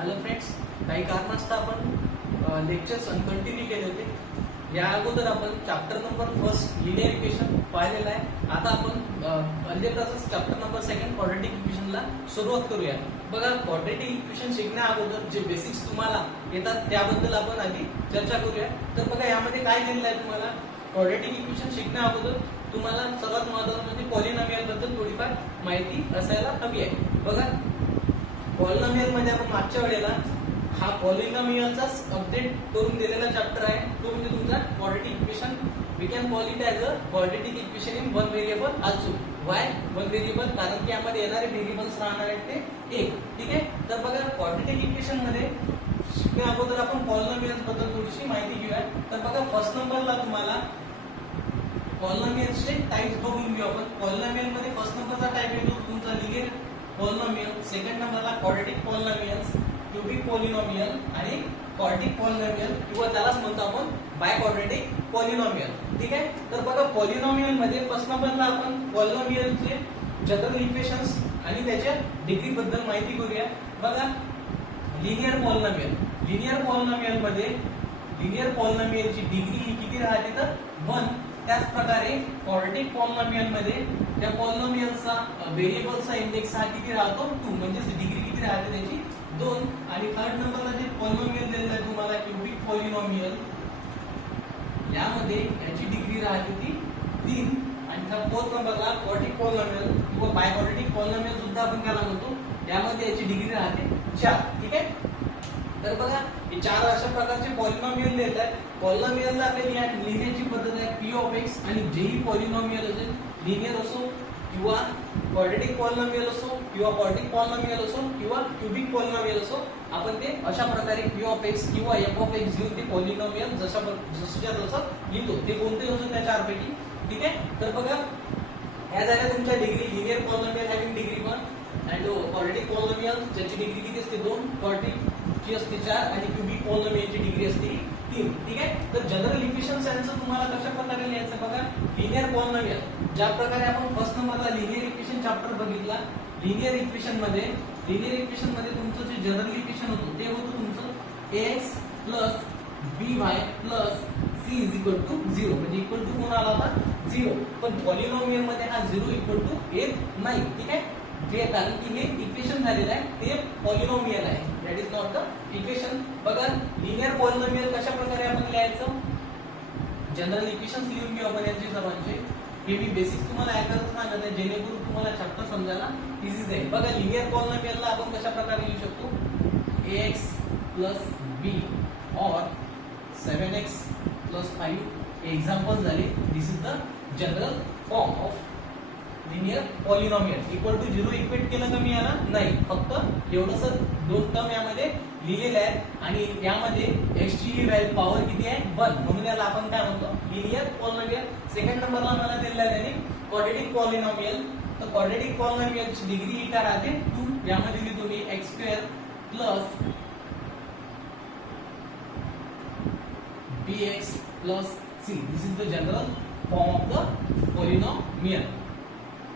Hello friends, काही कारणास्तव आपण लेक्चर्स कंटिन्यू केले होते. या अगोदर आपण chapter number first linear equation पाहिलेला आहे. आता आपण अल्जेब्राचा चॅप्टर नंबर सेकंड क्वाड्रॅटिक इक्वेशनला सुरुवात करूया. बघा, क्वाड्रॅटिक इक्वेशन शिकण्या अगोदर जे बेसिक्स तुम्हाला येतात त्याबद्दल आपण आधी चर्चा करूया. तर बघा, यामध्ये काय दिलेलं आहे तुम्हाला. क्वाड्रॅटिक इक्वेशन शिकण्या अगोदर तुम्हाला सर्वात महत्त्वाचं म्हणजे पॉलिनॉमियल बद्दल थोडीफार माहिती असायला हवी आहे. बघा, पॉलिनॉमियल मध्ये आपण मागच्या वेळेला हा पॉलिनॉमियलचाच अपडेट करून दिलेला चॅप्टर आहे. तो म्हणजे तुमचा quadratic equation. We can call it as a quadratic equation in one variable also. Why one variable? कारण की यामध्ये येणारे व्हेरिएबल्स राहणार आहेत ते एक. ठीक आहे. तर बघा, क्वाड्रॅटिक इक्वेशन मध्ये शिकण्या अगोदर आपण पॉलिनॉमियल्स बद्दल थोडीशी माहिती घेऊया. तर बघा, फर्स्ट नंबरला तुम्हाला पॉलिनॉमियल्सचे टाइप्स बघून घेऊ आपण. पॉलिनॉमियल मध्ये फर्स्ट नंबरचा टाइप येतो तुमचा लिनियर पॉलिनॉमियल, सेकंड नंबरला क्वाड्रॅटिक पॉलिनॉमियल्स, क्यूबिक पॉलिनॉमियल आणि क्वाड्रॅटिक पॉलिनॉमियल किंवा त्यालाच म्हणतो आपण बाय क्वाड्रॅटिक पॉलिनॉमियल. ठीक आहे. तर बघा, पॉलिनॉमियल मध्ये फर्स्ट नंबरला आपण पॉलिनॉमियलचे जनरल इक्वेशन्स आणि त्याच्या डिग्री बद्दल माहिती करूया. बघा, लिनियर पॉलिनॉमियल. लिनियर पॉलिनॉमियल मध्ये लिनियर पॉलिनॉमियलची डिग्री ही किती राहते तर 1. त्याच प्रकारे क्वाड्रॅटिक पॉलिनॉमियल मध्ये त्या पॉलिनॉमियलचा व्हेरिएबलचा इंडेक्स हा किती राहतो 2, म्हणजे डिग्री किती राहते त्याची 2. आणि थर्ड नंबरला जे पॉलिनॉमियल दिलेलं आहे तुम्हाला क्यूबिक पॉलिनॉमियल, यामध्ये याची डिग्री राहते ती 3. आणि फोर्थ नंबरला क्वाड्रॅटिक पॉलिनॉमियल किंवा बाय क्वाड्रॅटिक पॉलिनॉमियल सुद्धा आपण त्याला म्हणतो, यामध्ये याची डिग्री राहते 4. ठीक आहे. तर बघा, हे 4 अशा प्रकारचे पॉलिनॉमियल दिलेले आहेत. पॉलिनॉमियलला आपल्याला लिहिण्याची पद्धत आहे पी ऑफ एक्स, आणि जेही पॉलिनॉमियल असेल, लिनियर असो किंवा क्वाड्रॅटिक पॉलिनॉमियल असो किंवा क्वाड्रॅटिक पॉलिनॉमियल असो किंवा क्यूबिक पॉलिनॉमियल असो, आपण ते अशा प्रकारे पी ऑफ एक्स किंवा एफ ऑफ एक्स घेऊन ते पॉलिनॉमियल जसं लिहितो. ते कोणते असो त्या 4 पैकी. ठीक आहे. तर बघा, ह्या झाल्या तुमच्या degree. Linear polynomial having degree 1 and quadratic polynomial ज्याची डिग्री किती असते 2, क्वाड्रॅटिक ची असते 4 आणि क्यूबिक पॉलिनॉमियलची डिग्री असते 3. ठीक आहे. तर जनरल इक्वेशन यांचं तुम्हाला कशा प्रकारे लिहायचं बघा. लिनियर पॉलिनॉमियल, ज्या प्रकारे आपण फर्स्ट नंबरला लिनियर इक्वेशन चॅप्टर बघितला. लिनियर इक्वेशन मध्ये तुमचं जे जनरल इक्वेशन होतं ते होतं तुमचं ax plus by plus c is equal to 0, म्हणजे इक्वल टू कोण आला होता 0. पण पॉलिनॉमियल मध्ये हा 0 इक्वल टू येत नाही. ठीक आहे. कारण की हे इक्वेशन झालेलं आहे ते पॉलिनॉमियल आहे, that is not the equation. बघा, लिनियर पॉलिनॉमियल कशा प्रकारे आपण लिहायचं. जनरल इक्वेशन्स लिहून घेऊ आपण यांचे सर्वांचे. हे मी बेसिक तुम्हाला ऐकायचं सांगत आहे जेणेकरून तुम्हाला चॅप्टर समजायला इझी जाईल. बघा, लिनियर पॉलिनॉमियलला आपण कशा प्रकारे लिहू शकतो. ax प्लस b और 7x प्लस 5 एक्झाम्पल झाले. This is the general form of linear polynomial. Equal to 0 equate केलं का मी याला नाही, फक्त एवढंच 2 टर्म यामध्ये लिहिलेले आहेत आणि यामध्ये x ची ही व्हॅल्यू पॉवर किती आहे 1, म्हणून याला आपण काय म्हणतो लिनियर पॉलिनॉमियल. सेकंड नंबरला मला दिलेला आहे त्याने क्वाड्रॅटिक पॉलिनॉमियल. तर क्वाड्रॅटिक पॉलिनॉमियलची डिग्री ही काय राहते 2. यामध्ये लिहितो मी x² plus bx plus c. This is the general form of the polynomial.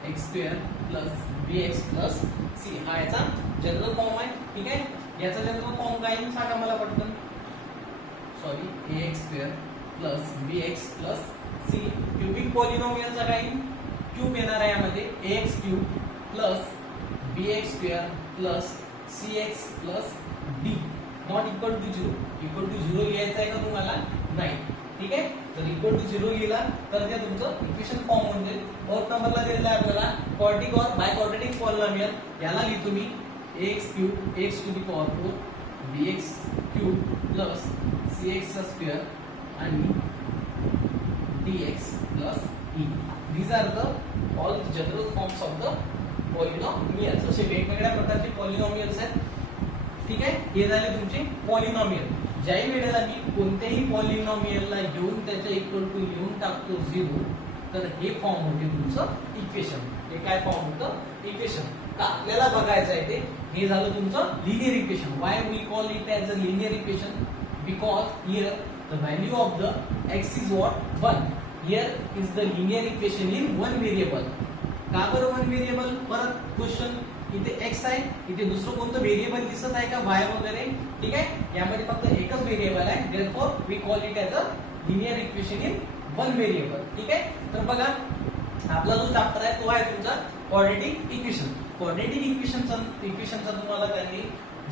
x² plus bx plus c हा याचा जनरल फॉर्म आहे. ठीक आहे. याचा जनरल फॉर्म काय येईल सांगा मला पटकन. Sorry, ax² plus bx plus c. Cubic पॉलिनॉमियलचा काय येईल, क्यूब येणार आहे यामध्ये ax³ plus bx² plus cx plus d not equal to 0. Equal to 0 लिहायचं आहे का तुम्हाला नाही. ठीक आहे. जर इक्वल टू 0 लिहिला तर ते तुमचं इक्वेशन फॉर्म होऊन जाईल. फोर्थ नंबरला दिलेला आहे आपल्याला क्वाड्रॅटिक और बाय क्वाड्रॅटिक पॉलिनॉमियल. याला लिहितो मी ax³ x to the power 4 bx³ plus cx² आणि dx plus e. These are the all general forms of the polynomials. असे वेगवेगळ्या प्रकारचे पॉलिनॉमियल्स आहेत. ठीक आहे. हे झाले तुमचे पॉलिनॉमियल. ज्याही वेळेला मी कोणत्याही पॉलिनॉमियलला घेऊन त्याच्या इक्वल टू लिहून टाकतो 0, तर हे फॉर्म होते तुमचं इक्वेशन. हे काय फॉर्म होतं इक्वेशन. तर आपल्याला बघायचं आहे ते हे झालं तुमचं linear equation. Why we call it as a linear equation, because here the value of the x is what 1. Here is the linear equation in one variable. का बरं वन व्हेरिएबल. परत क्वेश्चन इथे x आहे, इथे दुसरं कोणतं variable दिसत आहे का y वगैरे, ठीक आहे. यामध्ये फक्त एकच व्हेरिएबल आहे, therefore we call it as a linear equation in one variable, ठीक आहे. तर बघा आपला जो चॅप्टर आहे तो आहे तुमचा क्वाड्रेटिक इक्वेशन. क्वाड्रेटिक इक्वेशनचा तुम्हाला त्यांनी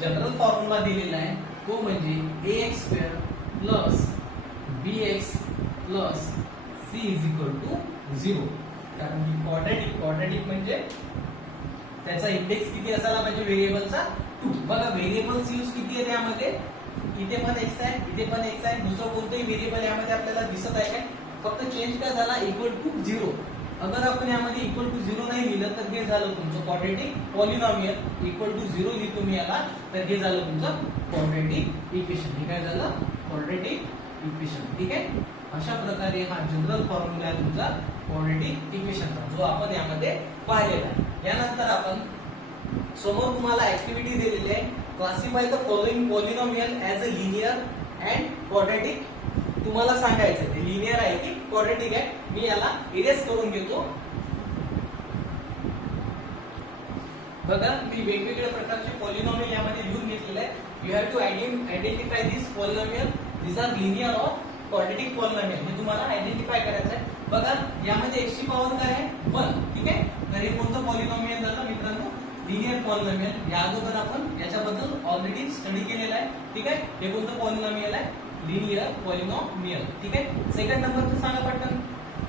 जनरल फॉर्म्युला दिलेला आहे, तो म्हणजे ax² plus bx plus c is equal to 0. कारण की क्वाड्रेटिक म्हणजे त्याचा इंडेक्स किती असायला पाहिजे व्हेरिएबलचा 2. बघा व्हेरिएबल्स यूज किती आहे त्यामध्ये, इथे पण x आहे, इथे पण x आहे, दुसरं कोणतंही व्हेरिएबल यामध्ये आपल्याला दिसत आहे काय, फक्त चेंज काय झाला इक्वल टू 0. अगर आपण यामध्ये इक्वल टू 0 नाही लिहिलं तर हे झालं तुमचं क्वाड्रेटिक पॉलिनॉमियल. इक्वल टू 0 लिहितो मी याला तर हे झालं तुमचं क्वाड्रेटिक इक्वेशन. हे काय झालं क्वाड्रेटिक इक्वेशन, ठीक आहे. अशा प्रकारे हा जनरल फॉर्म्युला आहे तुमचा क्वाड्रेटिक इक्वेशनचा, जो आपण यामध्ये पाहिलेला आहे. यानंतर आपण समोर तुम्हाला ऍक्टिव्हिटी दिलेली आहे, classify the following polynomial as a linear and quadratic. तुम्हाला सांगायचं ते लिनियर आहे की क्वाड्रेटिक आहे. मी याला इरेज करून घेतो. बघा मी वेगवेगळ्या प्रकारचे पॉलिनॉमियल यामध्ये लिहून घेतलेले आहे. You have to identify this polynomial, this are linear or quadratic polynomial, हे तुम्हाला आयडेंटिफाय करायचं आहे. बघा यामध्ये x ची पॉवर काय आहे 1, ठीक आहे. तर हे कोणतं पॉलिनॉमियल झालं मित्रांनो, लिनियर पॉलिनॉमियल. या अगोदर आपण याच्याबद्दल ऑलरेडी स्टडी केलेला आहे, ठीक आहे. हे कोणतं पॉलिनॉमियल आहे, लिनियर पॉलिनॉमियल, ठीक आहे. सेकंड नंबरचं सांगा पटकन.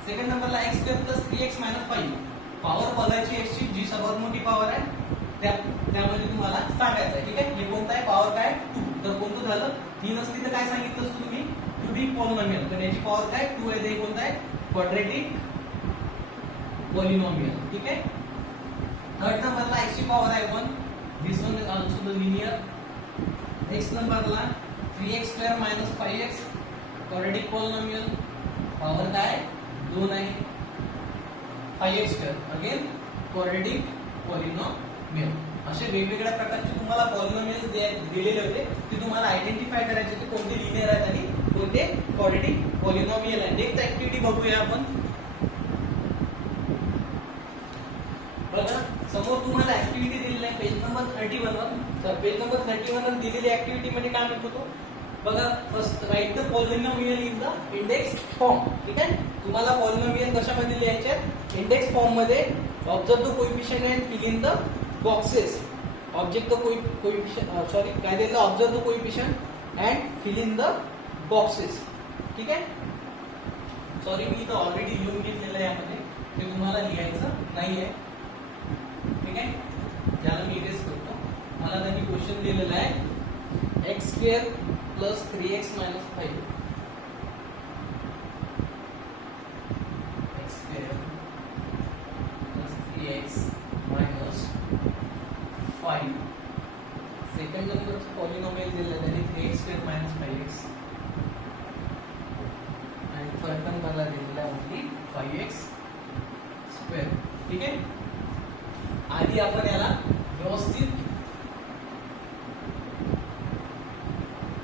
सेकंड नंबरला x² plus 3x minus 5. Power बघायची x ची, जी सर्वात मोठी पॉवर आहे त्यामध्ये तुम्हाला सांगायचं आहे, ठीक आहे. हे कोणतं आहे, पॉवर काय 2. तर कोणतं झालं 3 असती तर काय सांगितलं तुम्ही, क्यूबिक पॉलिनॉमियल. तर याची पॉवर काय 2 आहे, ते कोणतं आहे क्वाड्रेटिक पॉलिनॉमियल, ठीक आहे. थर्ड नंबरला x ची पॉवर आहे 1. This one is also the linear. Next नंबरला 3x² minus 5x quadratic polynomial. Power काय 2 आहे. 5x² again quadratic polynomial. असे वेगवेगळ्या प्रकारचे तुम्हाला पॉलिनॉमियल्स दिलेले होते, ते तुम्हाला आयडेंटिफाय करायचे की कोणते लिनियर आहेत आणि कोणते क्वाड्रेटिक पॉलिनॉमियल आहेत. नेक्स्ट ऍक्टिव्हिटी बघूया आपण. बघा समोर तुम्हाला ऍक्टिव्हिटी दिलेली आहे पेज नंबर 31 वर. तर पेज नंबर 31 वर दिलेली ऍक्टिव्हिटी मध्ये काय म्हणतो बघा, first write the polynomial in the index form, ठीक आहे. तुम्हाला पॉलिनॉमियल कशामध्ये लिहायचे आहेत, इंडेक्स फॉर्म मध्ये. Observe the coefficient and fill in the boxes. Object the coefficient sorry काय दिलं, observe the coefficient and fill in the boxes, ठीक आहे. सॉरी मी इथं ऑलरेडी लिहून घेतलेलं आहे यामध्ये, ते तुम्हाला लिहायचं नाही आहे, ठीक आहे. त्याला मी इरेज करतो. मला त्यांनी क्वेश्चन दिलेला आहे x² plus 3x minus 5. x² plus 3x minus 5. Second नंबरचं पॉलिनॉमियल दिलेलं आहे त्यांनी 3x² मायनस 5x. आणि थर्ड नंबरला दिलेला आहे 5x², ठीक आहे. आधी आपण याला व्यवस्थित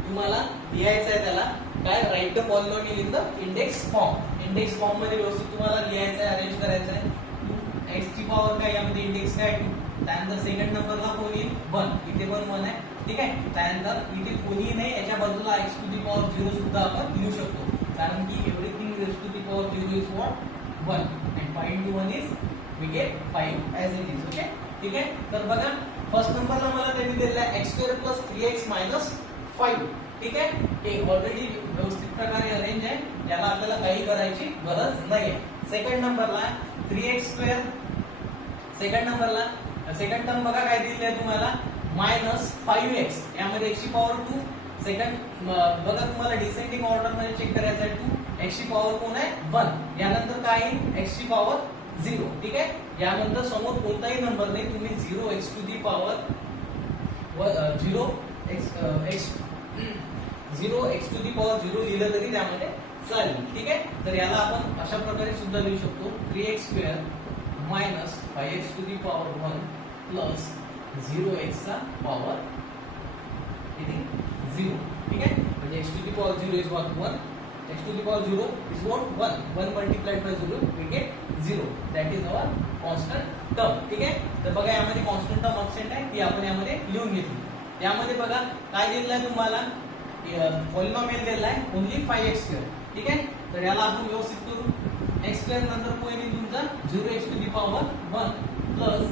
तुम्हाला लिहायचं आहे, त्याला काय right the polynomial in the index form. Index form मध्ये व्यवस्थित तुम्हाला लिहायचं आहे, अरेंज करायचं आहे. x ची पॉवर काय यामध्ये इंडेक्स काय 2. त्यानंतर सेकंड नंबरला कोण येईल 1, इथे पण 1 आहे, ठीक आहे. त्यानंतर इथे कोणीही नाही, याच्या बाजूला x⁴ सुद्धा आपण लिहू शकतो, कारण की everything x⁴ is what 1 and 5 into 1 is we get 5 as it is, okay, ठीक आहे. तर बघा फर्स्ट नंबरला मला त्यांनी दिलेला आहे x² प्लस 3x मायनस 5, ठीक आहे. हे ऑलरेडी व्यवस्थित प्रकारे अरेंज आहे, याला आपल्याला काही करायची गरज नाही आहे. सेकंड नंबरला 3x². सेकंड टर्म बघा काय दिलेलं आहे तुम्हाला मायनस 5x. यामध्ये x ची पॉवर 2. सेकंड बघा तुम्हाला डिसेंडिंग ऑर्डर मध्ये चेक करायचं आहे 2. x ची पॉवर कोण आहे 1. यानंतर काय x ची पॉवर 0, ठीक आहे. यानंतर समोर कोणताही नंबर नाही, तुम्ही 0x⁴ 0x⁴ लिहिलं तरी त्यामध्ये चालेल, ठीक आहे. तर याला आपण अशा प्रकारे सुद्धा लिहू शकतो 3x² minus 5x⁴ 1 plus 0x चा पॉवर किती 0, ठीक आहे. म्हणजे x⁴ is what 1, x⁴ is what 1 multiplied by 0 we get 0. That is our constant term. ठीक आहे. तर बघा यामध्ये कॉन्स्टंट टर्म अब्सेंट आहे ती आपण यामध्ये लिहून घेतली. यामध्ये बघा काय दिलेलं आहे तुम्हाला, पॉलिनॉमियल दिलेला आहे ओनली 5x². ठीक आहे. तर याला आपण व्यवस्थित करू. x² नंतर कोण येईल तुमचा 0x⁴ प्लस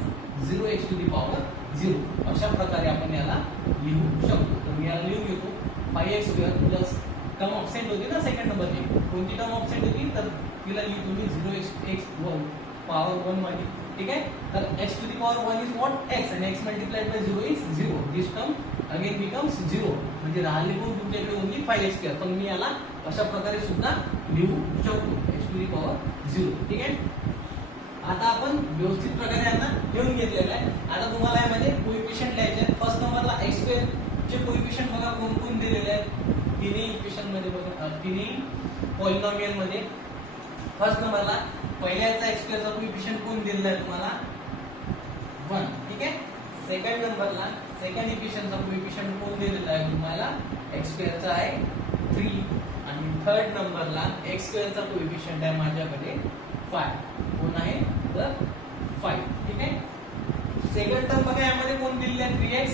0x⁴. अशा प्रकारे आपण याला लिहू शकतो. तर मी याला लिहून घेतो 5x² प्लस टर्म ऑब्सेंट होती ना सेकंड नंबरची, कोणती टर्म ऑब्सेंट होती तर तिला लिहितो मी 0x⁴ मध्ये. ठीक आहे. तर x⁴ इज व्हॉट x आणि x multiplied by 0 is 0. This term again becomes 0. म्हणजे राहिले कोण तुमच्याकडे ओनली 5x². पण मी याला अशा प्रकारे सुद्धा लिहू शकतो x⁴. ठीक आहे. आता आपण व्यवस्थित प्रकारे यांना लिहून घेतलेलं आहे. आता तुम्हाला यामध्ये कोएफिशिएंट लिहायचे आहेत. फर्स्ट नंबरला x² चे कोएफिशिएंट बघा कोण कोण दिलेले आहेत तिन्ही इक्वेशन मध्ये बघा, तिन्ही पॉलिनॉमियल मध्ये. फर्स्ट नंबरला पहिल्याचा x² चा कोएफिशिएंट कोण दिलेला आहे तुम्हाला 1. ठीक आहे. सेकंड नंबरला सेकंड इक्वेशनचा कोएफिशिएंट कोण दिलेला आहे तुम्हाला x² चा आहे 3. आणि थर्ड नंबरला x² चा कोएफिशिएंट आहे माझ्याकडे 5. कोण आहे तर 5. ठीक आहे. सेकंड टर्म बघा यामध्ये कोण दिलेली आहे 3x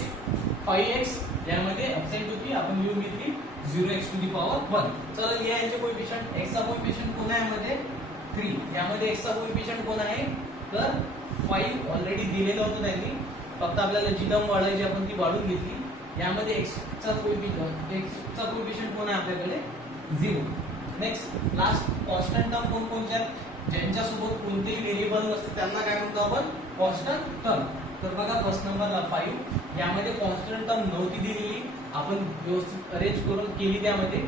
5x. यामध्ये अब्सेंट होती आपण लिहून घेतली 0x⁴. चला लिहा यांचे कोएफिशिएंट. x चा कोएफिशिएंट कोण आहे यामध्ये 3. यामध्ये x चा कोएफिशिएंट कोण आहे तर 5 ऑलरेडी दिलेलं होतं त्यांनी, फक्त आपल्याला जी टर्म वाढवायची आपण ती वाढून घेतली. यामध्ये x चा कोएफिशिएंट कोण आहे आपल्याकडे 0. नेक्स्ट लास्ट कॉन्स्टंट टर्म कोण कोणत्या ज्यांच्यासोबत कोणतेही व्हेरिएबल नसते त्यांना काय म्हणतो आपण कॉन्स्टंट टर्म. तर बघा फर्स्ट नंबरला 5. यामध्ये कॉन्स्टंट टर्म नव्हती दिलेली, आपण व्यवस्थित अरेंज करून केली. त्यामध्ये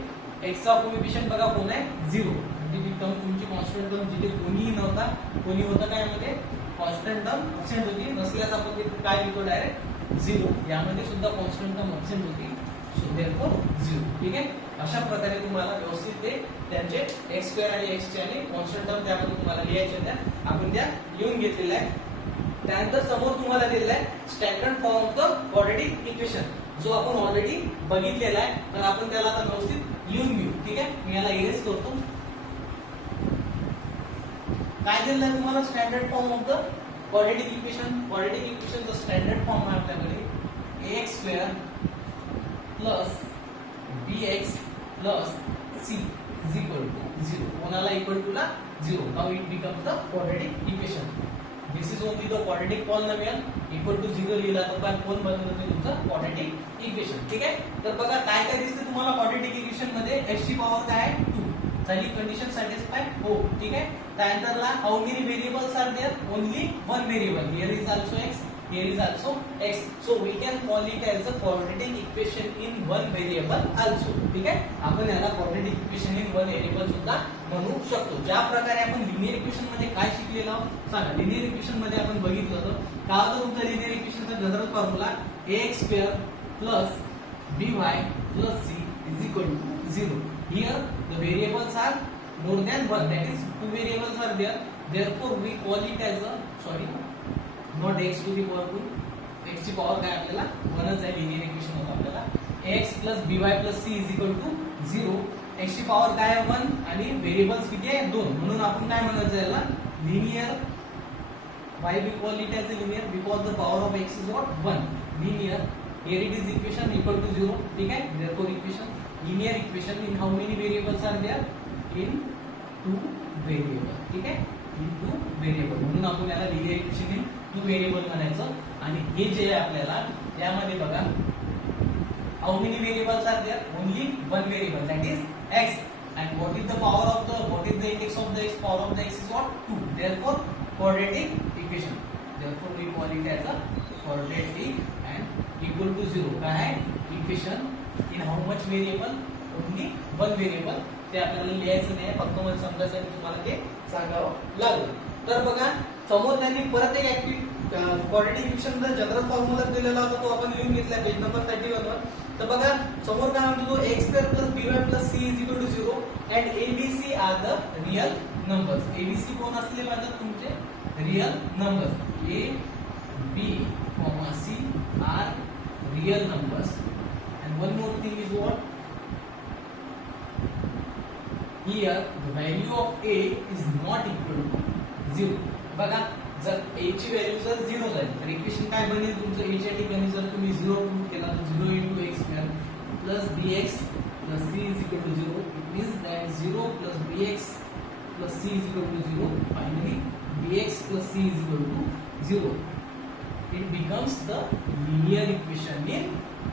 x चा कोएफिशिएंट बघा कोण आहे 0. म्हणजे ती टर्म तुमची कॉन्स्टंट टर्म जिथे कोणीही नव्हता, कोणी होतं काय यामध्ये कॉन्स्टंट टर्म अब्सेंट होती. नसल्यास आपण तिथे काय लिहितो डायरेक्ट 0. यामध्ये सुद्धा कॉन्स्टंट टर्म अब्सेंट होती, सो देअरफॉर 0. ठीक आहे. अशा प्रकारे तुम्हाला व्यवस्थित ते त्यांचे x² आणि x चे आणि कॉन्स्टंट टर्म त्यामध्ये तुम्हाला लिहायचे त्या आपण त्या लिहून घेतलेल्या आहे. त्यानंतर समोर तुम्हाला दिलेला आहे standard form of the quadratic equation, जो आपण ऑलरेडी बघितलेला आहे. तर आपण त्याला आता व्यवस्थित लिहून घेऊ. ठीक आहे. मी याला इरेज करतो. काय दिलेलं आहे तुम्हाला standard form of the quadratic equation. Quadratic इक्वेशनचा स्टँडर्ड फॉर्म आहे आपल्याकडे ax² plus bx plus c is equal to 0. कोणाला इक्वल टू ला 0. Now it becomes the quadratic equation. This is only the quadratic polynomial. Equal to 0 लिहिला तर काय कोण बनवतो ते तुमचं क्वाड्रॅटिक इक्वेशन. ठीक आहे. तर बघा काय काय दिसते तुम्हाला क्वाड्रॅटिक इक्वेशन मध्ये x ची पॉवर काय आहे 2. झाली कंडिशन सॅटिस्फाय हो. ठीक आहे. त्यानंतरला how many variables are there only 1 variable. Here is also x, here is also x, so we can call it as a quadratic equation in one variable also. ठीक आहे. आपण याला quadratic equation in one variable सुद्धा म्हणू शकतो. ज्या प्रकारे आपण लिनियर इक्वेशन मध्ये काय शिकलेलो आहोत सांगा. लिनियर इक्वेशन मध्ये आपण बघितलं होतं काय होतं तुमचा लिनियर इक्वेशनचा general formula ax² plus by plus c is equal to 0. Here the variables are more than 1, that is 2 variables are there, therefore we call it as a not x⁴. x ची power काय आपल्याला 1च आहे. Linear equation होतं आपल्याला ax plus by plus c is equal to 0. x ची power काय आहे 1 आणि व्हेरिएबल्स किती आहे 2. म्हणून आपण काय म्हणायचं याला linear. why we call it as a linear because the power of x is what 1. linear. here it is equation equal to 0. ठीक आहे. therefore equation linear equation in how many variables are there in 2 variable. ठीक आहे. in 2 variable. म्हणून आपण याला linear equation in 2 variable म्हणायचं. आणि हे जे आहे आपल्याला यामध्ये बघा how many variables are there only 1 variable that is x. and what is the power of the what is the index of the x? power of the x is what 2. therefore quadratic equation. therefore we call it as a quadratic and equal to 0. काय आहे equation in how much variable only 1 variable. ते आपल्याला लिहायचं नाही, फक्त मला समजायसाठी तुम्हाला ते सांगावं लागलं. तर बघा समोर त्यांनी परत एक क्वाड्रॅटिक इक्वेशनचा जनरल फॉर्म्युला दिलेला होता, तो आपण लिहून घेतला पेज नंबर 31 वर. तर बघा समोर काय म्हणतो तो x² plus by plus c is equal to 0 and abc are the real numbers. abc कोण असले माझे तुमचे real numbers. a b c are real numbers. And one more thing is what here the value of a is not equal to 0. बघा जर a ची value जर 0 झाली तर इक्वेशन काय बनेल तुमचं a च्या ठिकाणी जर तुम्ही 0 पुट केला तर 0 into x square plus bx plus c is equal to 0. It means that 0 plus bx plus c is equal to 0. Finally bx plus c is equal to 0. It becomes the linear equation in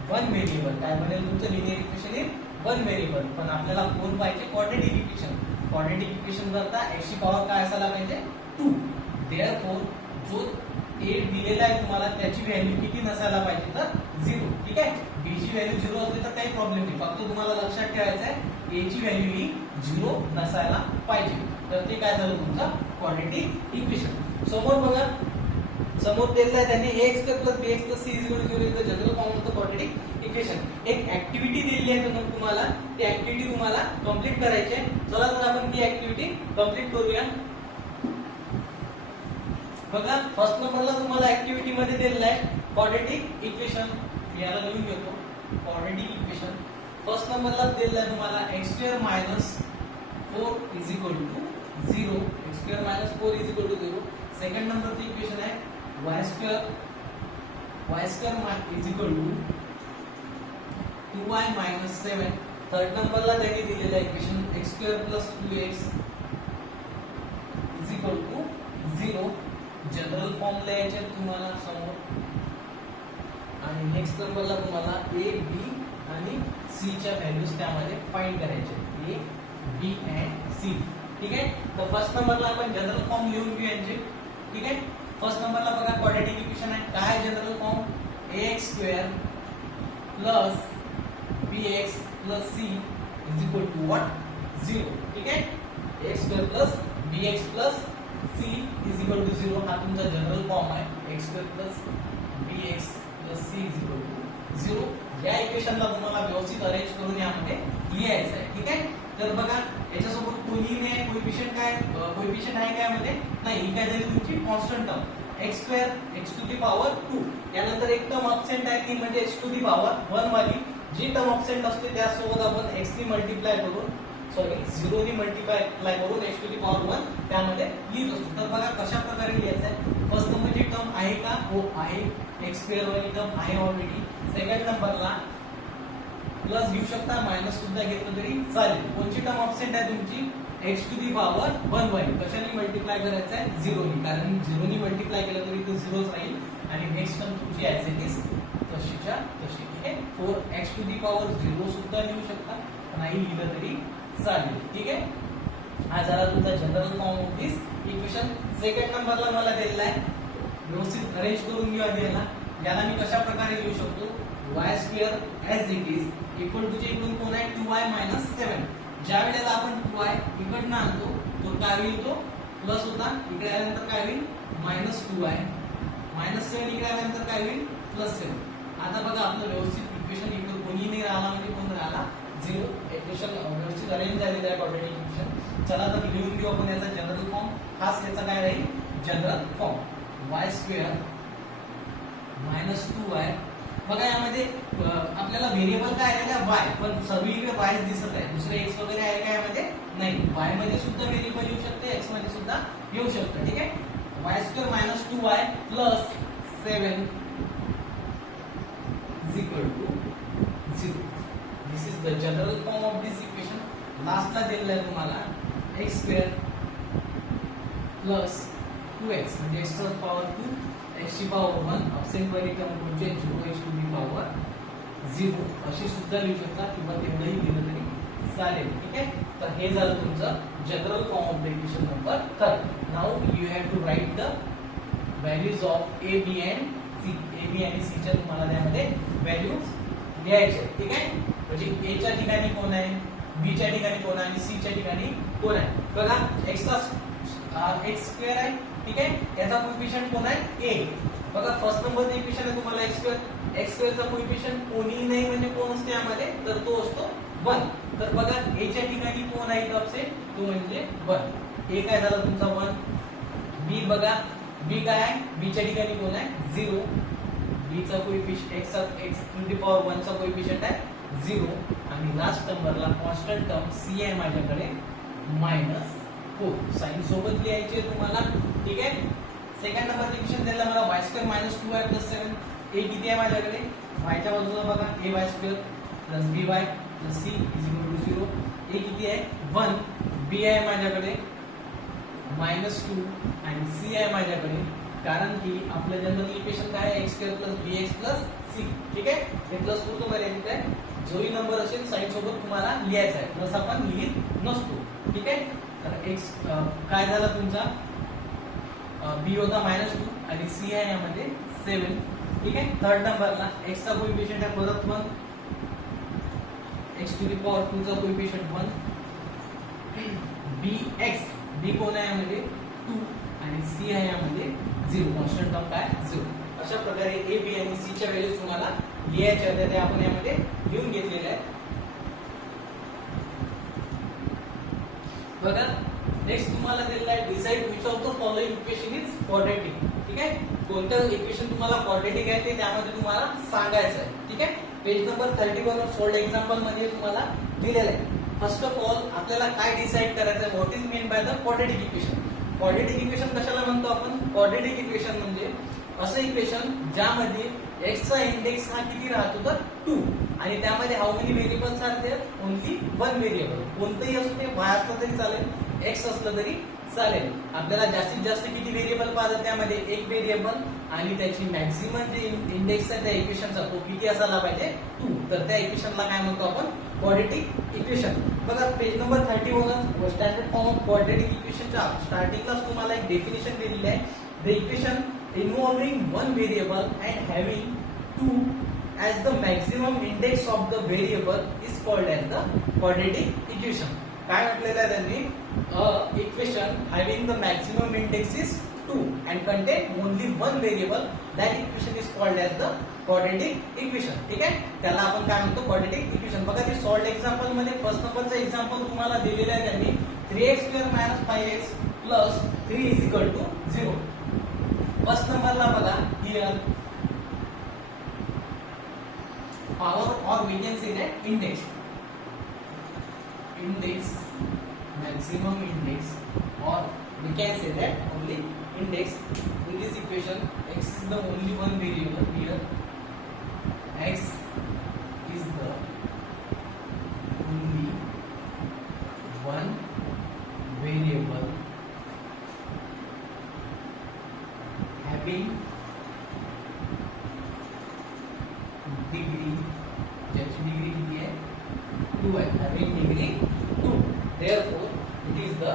one variable. काय बनेल तुमचं linear equation in one variable. पण आपल्याला कोण पाहिजे quadratic equation. quadratic equation करता x ची power काय असायला पाहिजे 2. Therefore जो a दिलेला आहे तुम्हाला त्याची व्हॅल्यू किती नसायला पाहिजे तर 0. ठीक आहे. b ची व्हॅल्यू 0 असली तर काही प्रॉब्लेम नाही. फक्त तुम्हाला लक्षात ठेवायचं आहे a ची व्हॅल्यू ही 0 नसायला पाहिजे. तर ते काय झालं तुमचं क्वाड्रेटिक इक्वेशन. समोर बघा समोर दिलेलं आहे त्यांनी ax plus bx plus c is equal to 0 is the general form of the quadratic equation. एक ऍक्टिव्हिटी दिलेली आहे तुम्हाला ती ऍक्टिव्हिटी तुम्हाला कंप्लीट करायची आहे. चला तर आपण ती ऍक्टिव्हिटी कंप्लीट करूया. बघा फर्स्ट नंबरला तुम्हाला ऍक्टिव्हिटी मध्ये दिलेलं आहे क्वाड्रेटिक इक्वेशन. मी याला लिहून घेतो क्वाड्रेटिक इक्वेशन. फर्स्ट नंबरला दिलेलं आहे तुम्हाला x² - 4 is equal to 0. x² - 4 is equal to 0. Second नंबरचं इक्वेशन आहे y² is equal to 2y - 7. Third नंबरला त्यांनी दिलेलं आहे equation x² + 2x is equal to 0. General form लिहायचे तुम्हाला समोर. आणि नेक्स्ट नंबरला तुम्हाला a b आणि c च्या व्हॅल्यूज त्यामध्ये फाइंड करायचे a b and c. ठीक आहे. तर फर्स्ट नंबरला आपण जनरल फॉर्म लिहून घेऊ यांचे. ठीक आहे. फर्स्ट नंबरला बघा क्वाड्रेटिक इक्वेशन आहे काय general form ax² plus bx plus c is equal to what 0. ठीक आहे. ax² plus bx plus c is equal to 0 हा तुमचा जनरल फॉर्म आहे x² plus bx plus c is equal to 0. या इक्वेशनला तुम्हाला व्यवस्थित अरेंज करून यामध्ये लिहायचं आहे. ठीक आहे. तर बघा याच्यासोबत कोणी नाही कोएफिशिएंट आहे काय मध्ये नाही. ही काय झाली तुमची constant term x² x to the power 2. यानंतर एक टर्म अब्सेंट आहे ती म्हणजे x to the power 1 वाली. जी टर्म अब्सेंट असते त्यासोबत आपण x ने मल्टिप्लाय करून 0 ने मल्टिप्लाय करून x to the power 1 त्यामध्ये लिहित असतो. तर बघा कशा प्रकारे लिहायचं आहे. फर्स्ट नंबरची टर्म आहे का हो आहे. x² वाली टर्म आहे ऑलरेडी. सेकंड नंबरला प्लस घेऊ शकता मायनस सुद्धा घेतलं तरी चालेल. कोणची टर्म अब्सेंट आहे तुमची x to the power 1 वाली. कशाने मल्टिप्लाय करायचं आहे 0 ने. कारण 0 ने मल्टिप्लाय केलं तरी ते 0च राहील. आणि नेक्स्ट टर्म तुमची ऍज इट इज तशीच्या तशी. ठीक आहे. 4x to the power 0 सुद्धा लिहू शकता. नाही लिहिलं तरी चालेल. ठीक आहे. हा झाला तुमचा general form of this equation. Second नंबरला मला दिलेला आहे व्यवस्थित अरेंज करून घेऊ आधी याला मी कशा प्रकारे लिहू शकतो y² as it is equal to चे इकडून कोण आहे 2y - 7. ज्या वेळेला आपण 2y इकडनं आणतो तो काय होईल तो प्लस होता. इकडे आल्यानंतर काय होईल -2y -7 इकडे आल्यानंतर काय होईल +7. आता बघा आपलं व्यवस्थित इक्वेशन इकडे कोणी नाही राहिला म्हणजे कोण राहिला 0. इक्वेशन व्यवस्थित अरेंज झालेलं आहे क्वाड्रेटिक इक्वेशन. चला तर लिहून घेऊ आपण याचा जनरल फॉर्म. खास याचा काय राहील जनरल फॉर्म y² - 2y. बघा यामध्ये आपल्याला व्हेरिएबल काय आहे का y. पण सगळीकडे y दिसत आहे. दुसरे x वगैरे आहे का यामध्ये नाही. y मध्ये सुद्धा व्हेरिएबल येऊ शकते x मध्ये सुद्धा येऊ शकतं. ठीक आहे. y² - 2y plus 7 is equal to 0. This is the general form of this equation. लास्टला दिलेलं आहे तुम्हाला x² plus 2x म्हणजे x to the power 2 x ची पॉवर 1 अब्सेंट वाली टर्म कोणती 0x to the power 0 अशी सुद्धा लिहू शकता किंवा तेवढंही लिहिलं तरी चालेल. ठीक आहे. तर हे झालं तुमचं general form of the equation number 3. Now you have to write the values of a b and c. a b आणि c च्या तुम्हाला त्यामध्ये व्हॅल्यूज लिहायचे. ठीक आहे. म्हणजे a च्या ठिकाणी कोण आहे b च्या ठिकाणी कोण आहे आणि c च्या ठिकाणी कोण आहे. बघा x चा x² आहे. ठीक आहे. याचा कोएफिशिएंट कोण आहे a. बघा फर्स्ट नंबरचं इक्वेशन आहे तुम्हाला x² चा कोएफिशिएंट कोणी नाही म्हणजे कोण असते यामध्ये तर तो असतो 1. तर बघा a च्या ठिकाणी कोण आहे इथं असेल तो म्हणजे 1. a काय झाला तुमचा 1. b बघा b काय आहे b च्या ठिकाणी कोण आहे 0. b चा coefficient x to the power 1 चा कोएफिशिएंट आहे 0. आणि लास्ट नंबरला कॉन्स्टंट टर्म c आहे माझ्याकडे -4. साइन सोबत लिहायचे तुम्हाला. ठीक आहे. सेकंड नंबरचं इक्वेशन दिलं मला y square minus 2y plus 7. a किती आहे माझ्याकडे? y च्या बाजूला बघा ay square plus by plus c is equal to 0. a किती आहे? 1. b आहे माझ्याकडे -2 आणि c आहे माझ्याकडे, कारण की आपलं जनरल इक्वेशन काय आहे? x square plus bx plus c. ठीक आहे, हे प्लस पुरतो मर्यादित आहे. जोही नंबर असेल साईड सोबत तुम्हाला लिहायचा आहे, प्लस आपण लिहित नसतो. ठीक आहे, तर x काय झाला तुमचा? b होता -2 आणि c आहे यामध्ये 7. ठीक आहे, थर्ड नंबरला x चा कोएफिशिएंट आहे परत 1, x टू द पॉवर 2 चा कोएफिशिएंट 1, bx b कोण आहे यामध्ये 2 आणि c आहे यामध्ये 0. कॉन्स्टंट टर्म काय? 0. अशा प्रकारे a b आणि c च्या व्हॅल्यूज तुम्हाला लिहायच्या आहेत, ते आपण यामध्ये लिहून घेतलेले आहे. बघा, नेक्स्ट तुम्हाला दिलेला आहे decide which of the following equation is quadratic. ठीक आहे, कोणतं इक्वेशन तुम्हाला क्वाड्रॅटिक आहे ते त्यामध्ये तुम्हाला सांगायचं आहे. ठीक आहे, page number 31 were sold example मध्ये तुम्हाला दिलेलं आहे. फर्स्ट ऑफ ऑल आपल्याला काय डिसाइड करायचं आहे? What is mean by the quadratic equation. Quadratic equation कशाला म्हणतो आपण? क्वाड्रॅटिक इक्वेशन म्हणजे असं इक्वेशन ज्यामध्ये x चा इंडेक्स हा किती राहतो? तर 2 आणि त्यामध्ये how many variables are there? Only 1 variable. कोणतेही असू ते, y असलं तरी चालेल, x असलं तरी चालेल. आपल्याला जास्तीत जास्त किती व्हेरिएबल पाहिजे? त्यामध्ये एक व्हेरिएबल आणि त्याची मॅक्सिमम जे इंडेक्स आहे त्या इक्वेशनचा तो किती असायला पाहिजे? 2. तर त्या इक्वेशनला काय म्हणतो आपण? Quadratic equation. बघा, page number 31 standard form of quadratic इक्वेशनच्या स्टार्टिंगलाच तुम्हाला एक डेफिनेशन दिलेली आहे. The equation involving one variable and having 2 as the maximum index of the variable is called as the quadratic equation. काय म्हटलेलं आहे त्यांनी? Equation having the maximum index is 2 and contain only one variable, that equation is called as the quadratic equation. ठीक आहे, त्याला आपण काय म्हणतो? Quadratic equation. बघा, ते सॉल्व्ड एक्झाम्पल मध्ये फर्स्ट नंबरचं एक्झाम्पल तुम्हाला दिलेलं आहे त्यांनी 3x square minus 5x plus 3 is equal to 0. First नंबरला बघा, here power or we can say that index maximum index, or we can say that only index. In this equation x is the only one variable. Here x is the only one variable having degree, ज्याची degree किती आहे? 2 आहे. having degree 2, therefore it is the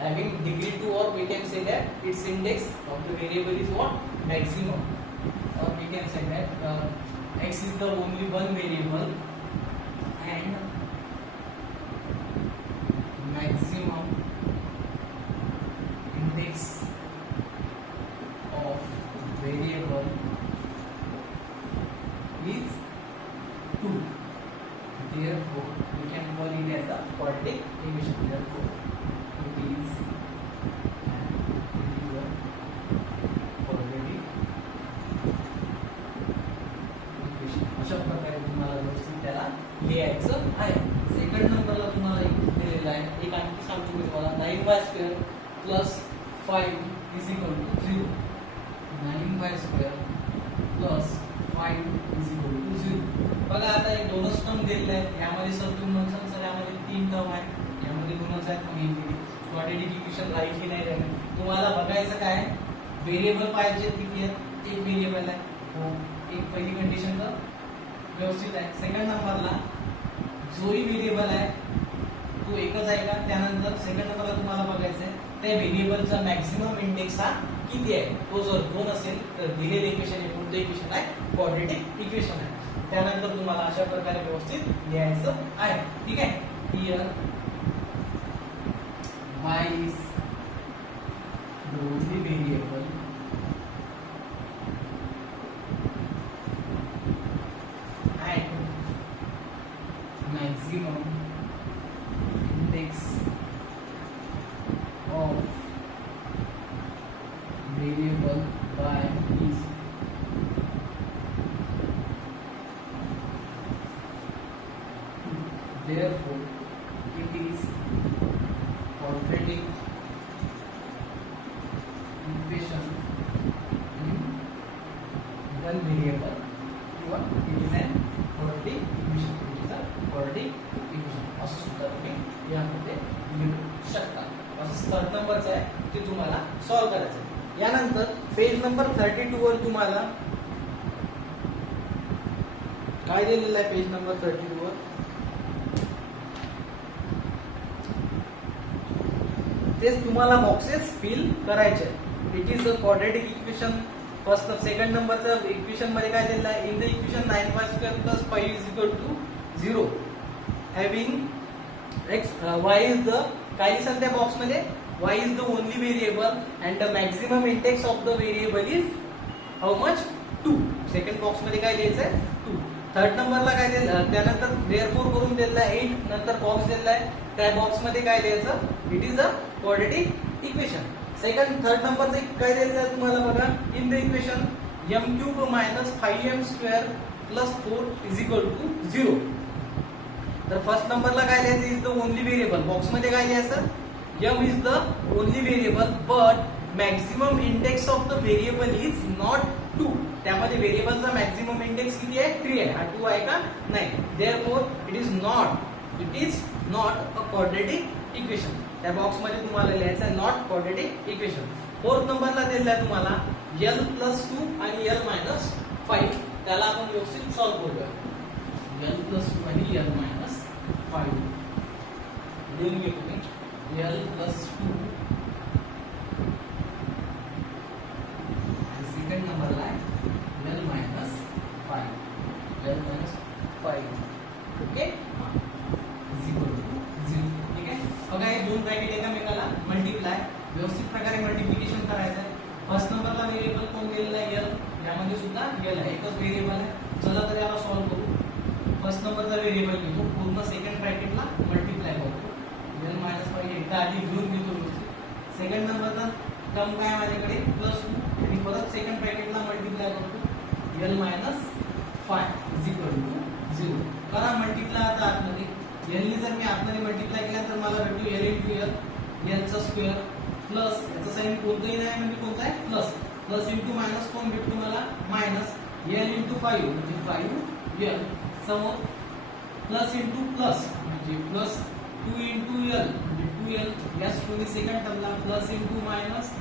having degree 2, or we can say that its index of the variable is what? Maximum, or we can say that x is the only one variable and maximum index of variable is 2. Therefore, we can call it as a quadratic equation. Therefore, it is a quadratic equation. अशा प्रकारे तुम्हाला व्यवस्थित त्याला लिहायचं आहे. Second नंबरला तुम्हाला एक दिलेला आहे, एक आणखी सांगतो मी तुम्हाला. 9y² plus 5 is equal to 0. 9y² plus 5 is equal to 0. बघा, आता एक दोनच टर्म दिलेले आहेत. यामध्ये सर तुम्ही म्हणसाल सर यामध्ये 3 टर्म आहेत, यामध्ये 2च आहेत. मग क्वाड्रॅटिक इक्वेशन राहील की नाही राहील? तुम्हाला बघायचं काय? व्हेरिएबल पाहिजे किती आहेत? एक व्हेरिएबल आहे. हो, एक पहिली कंडिशन तर व्यवस्थित आहे. सेकंड नंबरला जोही व्हेरिएबल आहे तो एकच आहे का? त्यानंतर सेकंड नंबरला तुम्हाला बघायचं आहे त्या व्हेरिएबलचा मॅक्सिमम इंडेक्स हा किती आहे? तो जर 2 असेल तर दिलेलं इक्वेशन हे कोणतं इक्वेशन आहे? क्वाड्रॅटिक इक्वेशन आहे. त्यानंतर तुम्हाला अशा प्रकारे व्यवस्थित लिहायचं आहे. ठीक आहे, here y is the only variable and maximum index of variable y is 2. Therefore, it is quadratic equation quadratic equation असं सुद्धा तुम्ही यामध्ये लिहू शकता. असं 3rd नंबरचं आहे ते तुम्हाला सॉल्व्ह करायचं आहे. यानंतर पेज नंबर 32 वर तुम्हाला काय दिलेलं आहे? पेज नंबर 32 वर तेच तुम्हाला बॉक्सेस फिल करायचे. It is a quadratic equation. First second नंबरचं इक्वेशन मध्ये काय दिलेलं आहे? In the equation 9y² + 5 = 0 having x y is the काय दिसत त्या बॉक्स मध्ये? y is the only variable and the maximum index of the variable is how much? 2. Second box मध्ये काय द्यायचं? 2. थर्ड नंबरला काय दिलं? त्यानंतर देअरफॉर करून दिलेला आहे 8. नंतर बॉक्स दिलेला आहे, त्या बॉक्स मध्ये काय द्यायचं? It is a quadratic equation. Second third नंबरचं काय दिलेलं आहे तुम्हाला बघा? In the equation m³ - 5m² + 4 = 0. तर फर्स्ट नंबरला काय द्यायचं? Is the only variable. Box मध्ये काय द्यायचं? m is the only variable but maximum index of the variable is not 2. त्यामध्ये व्हेरिएबलचा मॅक्सिमम इंडेक्स किती आहे? 3 आहे. हा 2 आहे का? नाही. Therefore it is not a quadratic equation. त्या बॉक्स मध्ये तुम्हाला लिहायचं आहे नॉट क्वाड्रेटिक इक्वेशन. फोर्थ नंबरला दिलेला आहे तुम्हाला l + 2 आणि l - 5. त्याला आपण व्यवस्थित सॉल्व्ह करूया. l + 2 आणि l - 5 लिहून घे तुम्ही. l + 2 आणि सेकंड नंबरला आहे l - 5. l - 5 okay is equal to 0. ठीक आहे. बघा हे दोन ब्रॅकेट एकमेकाला मल्टिप्लाय व्यवस्थित प्रकारे मल्टिप्लिकेशन करायचं आहे. फर्स्ट नंबरला व्हेरिएबल कोण दिलेला आहे? l. यामध्ये सुद्धा l आहे, एकच व्हेरिएबल आहे. चला तर याला सॉल्व्ह करू. फर्स्ट नंबरचा व्हेरिएबल घेतो, पूर्ण सेकंड ब्रॅकेटला मल्टिप्लाय करतो. l - 5 एकदा आधी घेऊन घेतो व्यवस्थित. सेकंड नंबरचा टर्म काय माझ्याकडे? +2 आणि परत सेकंड ब्रॅकेटला मल्टिप्लाय करतो. l - 5 is equal to 0. करा मल्टिप्लाय आता आतमध्ये. l ने जर मी आतमध्ये मल्टिप्लाय केला तर मला भेटू l × l चा स्क्वेअर प्लस याचा साइन कोणताही नाही म्हणजे कोणता आहे? प्लस. प्लस इंटू मायनस कोण भेटतो मला? मायनस l × 5 म्हणजे 5l समोर प्लस इंटू प्लस म्हणजे प्लस 2 × l म्हणजे 2l. या दोन्ही सेकंड टर्मला plus into minus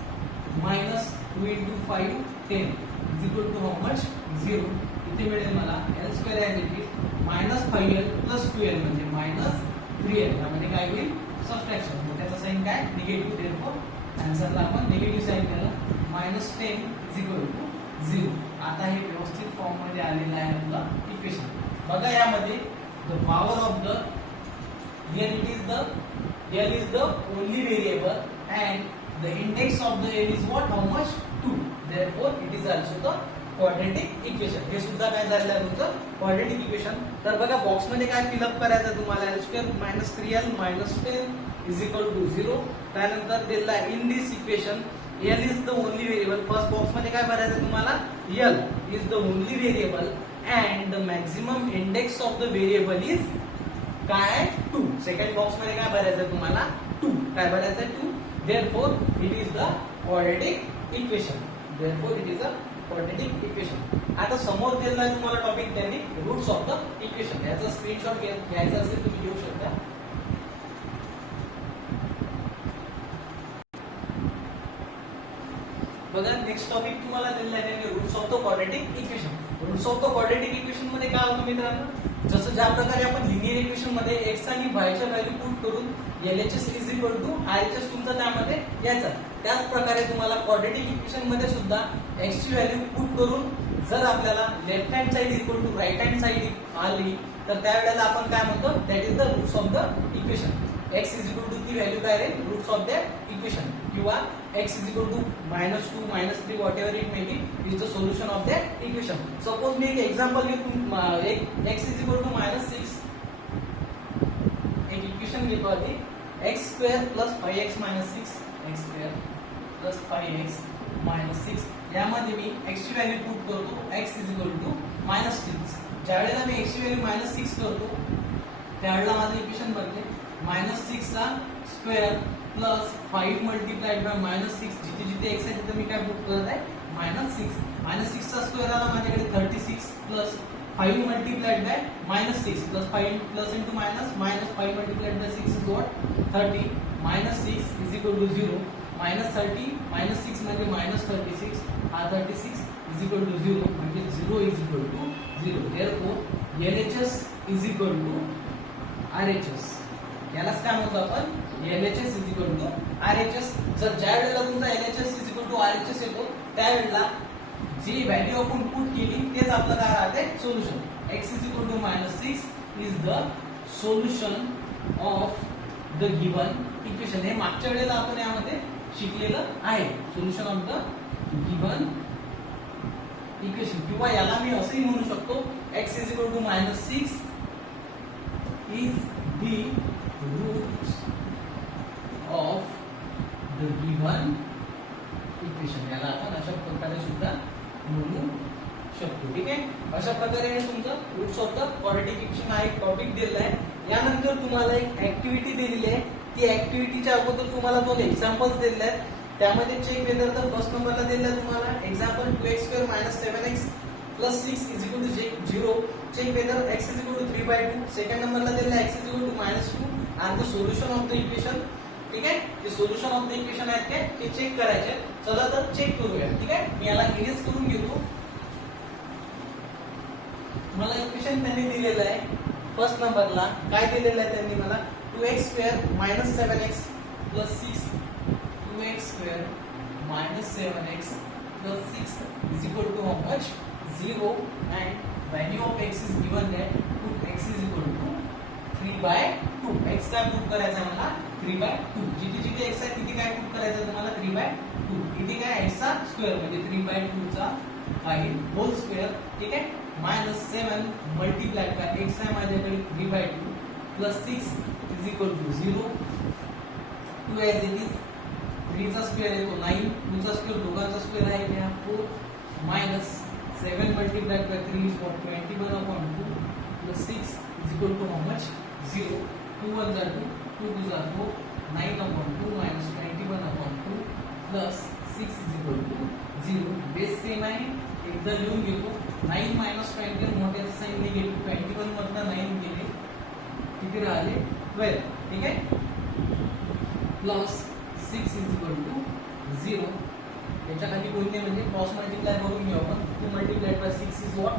minus 2 × 5 10 is equal to how much? 0. इथे मिळेल मला l² as it is -5l + 2l म्हणजे -3l. यामध्ये काय होईल? सबट्रॅक्शन. त्याचा साइन काय? निगेटिव्ह. देअरफॉर आन्सरला आपण निगेटिव्ह साइन केलं. -10 इज इक्वल टू 0. आता हे व्यवस्थित फॉर्म मध्ये आलेलं आहे आपलं इक्वेशन. बघा यामध्ये the power of the l is the only variable and the index of the l is what? How much? 2. Therefore it is also the quadratic equation. हे सुद्धा काय झालेलं आहे तुमचं? Quadratic equation. तर बघा बॉक्स मध्ये काय फिलअप करायचं तुम्हाला? l² - 3l - 10 is equal to 0. त्यानंतर दिलेला in this equation l is the only variable. First box मध्ये काय भरायचं तुम्हाला? l is the only variable and the maximum index of the variable is काय? 2. सेकंड बॉक्स मध्ये काय भरायचं तुम्हाला? 2. काय भरायचं? 2. Therefore it is the quadratic equation. Therefore it is a quadratic equation. आता समोर दिलेला आहे तुम्हाला टॉपिक त्यांनी रूट्स ऑफ द इक्वेशन. याचा स्क्रीनशॉट घ्यायचा असेल तुम्ही घेऊ शकता. बघा नेक्स्ट टॉपिक तुम्हाला दिलेला आहे roots of the quadratic equation. Roots of the quadratic equation मध्ये काय होतं मित्रांनो? जसं ज्या प्रकारे आपण लिनियर इक्वेशन मध्ये x आणि y च्या व्हॅल्यू पुट करून LHS is equal to RHS तुमचा त्यामध्ये यायचा, त्याच प्रकारे तुम्हाला क्वाड्रेटिक इक्वेशन मध्ये सुद्धा x ची व्हॅल्यू पुट करून जर आपल्याला left hand side equal to right hand side आली तर त्यावेळेला आपण काय म्हणतो? That is the roots of the equation. x is equal to ती व्हॅल्यू काय राहील? Roots of that equation. किंवा x is equal to -2 -3 whatever it may be is the solution of that equation. Suppose मी एक example घेतो. x is equal to -6 एक equation घेतो आधी. x² + 5x - 6 x² + 5x - 6 यामध्ये मी x ची व्हॅल्यू पुट करतो. x is equal to -6. ज्यावेळेला मी x ची व्हॅल्यू -6 करतो त्यावेळेला माझं इक्वेशन बनते -6 चा स्क्वेअर प्लस 5 मल्टिप्लाइड बाय -6. जिथे जिथे x आहे तिथे मी काय पुट करत आहे? -6. -6 चा स्क्वेअर आला माझ्याकडे 36 plus 5 multiplied by minus 6 plus 5 plus into minus minus 5 multiplied by 6 is what 30 minus 6 is equal to 0 minus 30 minus 6 म्हणजे minus 36 हा 36 is equal to 0 म्हणजे 0 is equal to 0 therefore LHS is equal to RHS यालाच काय म्हणतो आपण LHS is equal to RHS जर ज्या वेळेला तुमचा LHS is equal to RHS येतो त्यावेळेला जी व्हॅल्यू आपण पुट केली तेच आपलं काय राहते solution x is equal to -6 is the solution of the given equation हे मागच्या वेळेला आपण यामध्ये शिकलेलं आहे solution of the given equation किंवा याला मी असंही म्हणू शकतो x is equal to -6 is the root of the given equation याला आपण अशा प्रकारे सुद्धा म्हणू शकतो ठीक आहे अशा प्रकारे हे तुमचं roots of the quadratic equation हा एक टॉपिक दिलेला आहे यानंतर तुम्हाला एक ऍक्टिव्हिटी दिलेली आहे ती ऍक्टिव्हिटीच्या अगोदर तुम्हाला दोन एक्झाम्पल्स दिलेले आहेत त्यामध्ये चेक वेदर तर फर्स्ट नंबरला दिलेला आहे तुम्हाला example 2x² - 7x + 6 = 0 check whether x = 3/2 second नंबरला दिलेला आहे x = -2 आणि the solution of the equation ठीक आहे ते सोल्युशन ऑफ द इक्वेशन आहेत काय ते चेक करायचे चला तर चेक करूया ठीक आहे मी याला इरेज करून घेतो मला इक्वेशन त्यांनी दिलेलं आहे फर्स्ट नंबरला काय दिलेलं आहे त्यांनी मला 2x² - 7x + 6 2x² - 7x + 6 is equal to how much 0 and value of x is given that put x is equal to 3/2 x काय पुट करायचा आहे मला 3/2 जिथे जिथे x आहे तिथे काय पुट करायचं तुम्हाला 3/2 इथे काय x चा स्क्वेअर म्हणजे 3/2 चा काही होल स्क्वेअर ठीक आहे -7 मल्टीप्लाइड बाय x आहे माझ्याकडे 3/2 + 6 is equal to 0 2 as it is 3 चा स्क्वेअर आहे तो 9 2 चा स्क्वेअर दोघांचा स्क्वेअर आहे क्या 4 -7 multiplied by 3 is what 21/2 plus 6 is equal to how much 0 2 1 are 2 2 2 are 4 9/2 minus 21/2 plus 6 is equal to 0 base same आहे एकदा लिहून घेतो 9 minus 21 मोठ्याचं साइन निगेटिव्ह 21 मधनं 9 गेले किती राहिले 12 ठीक आहे प्लस 6 is equal to 0 याच्या खाली कोणते म्हणजे क्रॉस मल्टिप्लाय करून घेऊ आपण 2 multiplied by 6 is what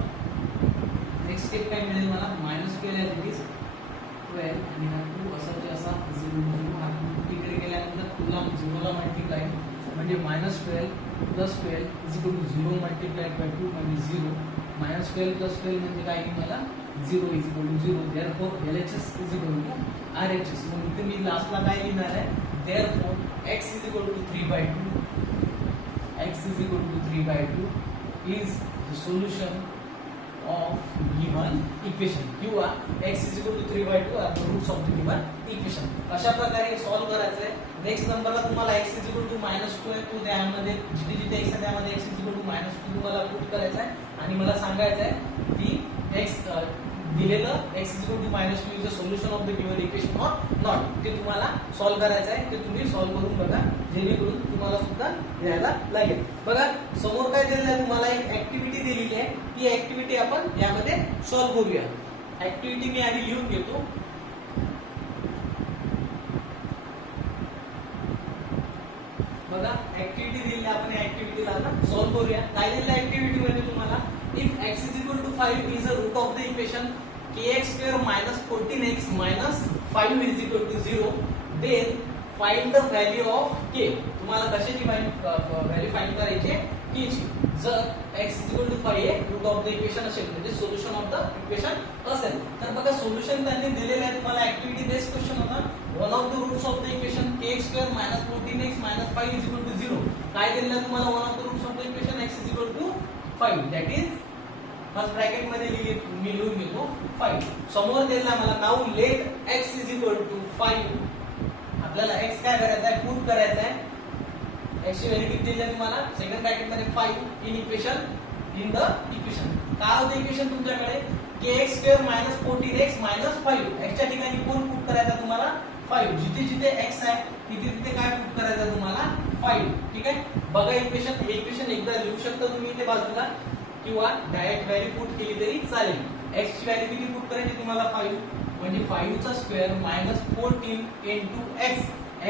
next step काय मिळेल मला -12 as it is 12 आणि हा 2 असाचे असा 0 0 हा 2 तिकडे गेल्यानंतर 2 ला 0 ला मल्टिप्लाय म्हणजे -12 + 12 is equal to 0 multiplied by 2 म्हणजे 0 -12 + 12 म्हणजे काय येईल मला 0 is equal to 0 therefore LHS is equal to RHS म्हणून इथे मी लास्टला काय लिहिणार आहे therefore x is equal to 3/2 x is equal to 3/2 is the solution of given equation किंवा x is equal to 3/2 are the roots of the given equation अशा प्रकारे solve करायचं आहे नेक्स्ट नंबरला तुम्हाला x is equal to -2 आहे तो त्यामध्ये जिथे जिथे x आहे त्यामध्ये x is equal to -2 तुम्हाला पुट करायचा आहे आणि मला सांगायचं आहे की x दिलेलं x is equal to -2 is the solution of the given equation or not ते तुम्हाला सॉल्व्ह करायचं आहे ते तुम्ही सॉल्व्ह करून बघा जेणेकरून तुम्हाला सुद्धा लिहायला लागेल बघा समोर काय दिलेलं आहे तुम्हाला एक ऍक्टिव्हिटी दिलेली आहे ती ऍक्टिव्हिटी आपण यामध्ये सॉल्व्ह करूया ऍक्टिव्हिटी मी आधी लिहून घेतो बघा ऍक्टिव्हिटी दिलेली आपण या ऍक्टिव्हिटीला आता सॉल्व्ह करूया काय दिलेलं ऍक्टिव्हिटी मध्ये तुम्हाला if x is equal to 5 is the root of the equation kx² - 14x - 5 is equal to 0 then find the value of k तुम्हाला कशाची व्हॅल्यू फाइंड करायची आहे k ची जर x is equal to 5 हे रूट ऑफ द इक्वेशन असेल म्हणजे solution of the equation असेल तर बघा सोल्युशन त्यांनी दिलेले आहे तुम्हाला ऍक्टिव्हिटी बेस्ड क्वेश्चन होता one of the roots of the equation kx² - 14x - 5 is equal to 0 काय दिलेलं आहे तुम्हाला one of the roots of the equation x is equal to 5 that is first bracket मध्ये मी लिहून घेतो 5 समोर दिलेला मला now let x is equal to 5 आपल्याला x काय करायचा आहे पुट करायचा आहे x ची व्हॅल्यू किती दिली आहे तुम्हाला सेकंड ब्रॅकेट मध्ये 5 in equation in the equation काय होतं इक्वेशन तुमच्याकडे kx² - 14x - 5 x च्या ठिकाणी कोण पुट करायचा तुम्हाला 5 जिथे जिथे x आहे तिथे तिथे काय पुट करायचं तुम्हाला 5 ठीक आहे बघा इक्वेशन एकदा लिहू शकता तुम्ही इथे बाजूला किंवा डायरेक्ट व्हॅल्यू पुट केली तरी चालेल. x ची व्हॅल्यू किती पुट करायची तुम्हाला 5 म्हणजे 5 चा square minus 14 into x.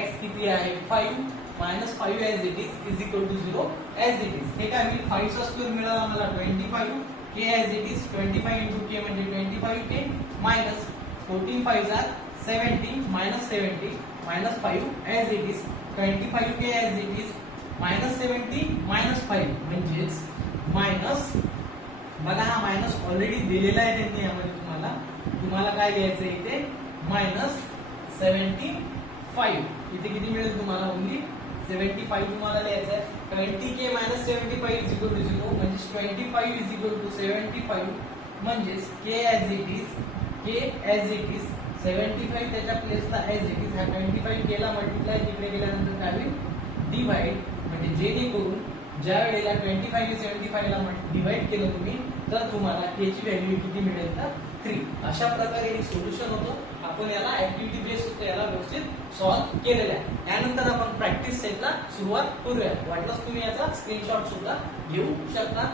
x किती आहे 5 minus 5 as it is equal to 0 as it is. हे काय होईल 5 चा स्क्वेअर मिळाला मला 25 k as it is 25 into k म्हणजे 25k minus 14 5 are 70 minus 70 minus 5 as it is 25k as it is minus 70 minus 5 म्हणजेच मायनस. बघा हा मायनस ऑलरेडी दिलेला आहे त्यांनी यामध्ये तुम्हाला काय लिहायचं आहे इथे मायनस 75. इथे किती मिळेल तुम्हाला ओनली 75 तुम्हाला लिहायचं आहे. 20k minus 75 is equal to 0 म्हणजे 25 इज इक्वल टू 75 म्हणजेच k एज इट इज 75 त्याच्या प्लेसला एज इट इज. हा 25 केला मल्टिप्लाय तिकडे गेल्यानंतर काय होईल डिवाइड. म्हणजे जेणेकरून ज्या वेळेला 25 ने 75 ला डिवाइड केलं तुम्ही तर तुम्हाला k ची व्हॅल्यू किती मिळेल तर 3. अशा प्रकारे हे सोल्युशन होतं. आपण याला ऍक्टिव्हिटी बेस याला व्यवस्थित सॉल्व्ह केलेलं आहे. त्यानंतर आपण प्रॅक्टिस सेटला सुरुवात करूया. वाटलंच तुम्ही याचा स्क्रीनशॉट सुद्धा घेऊ शकता.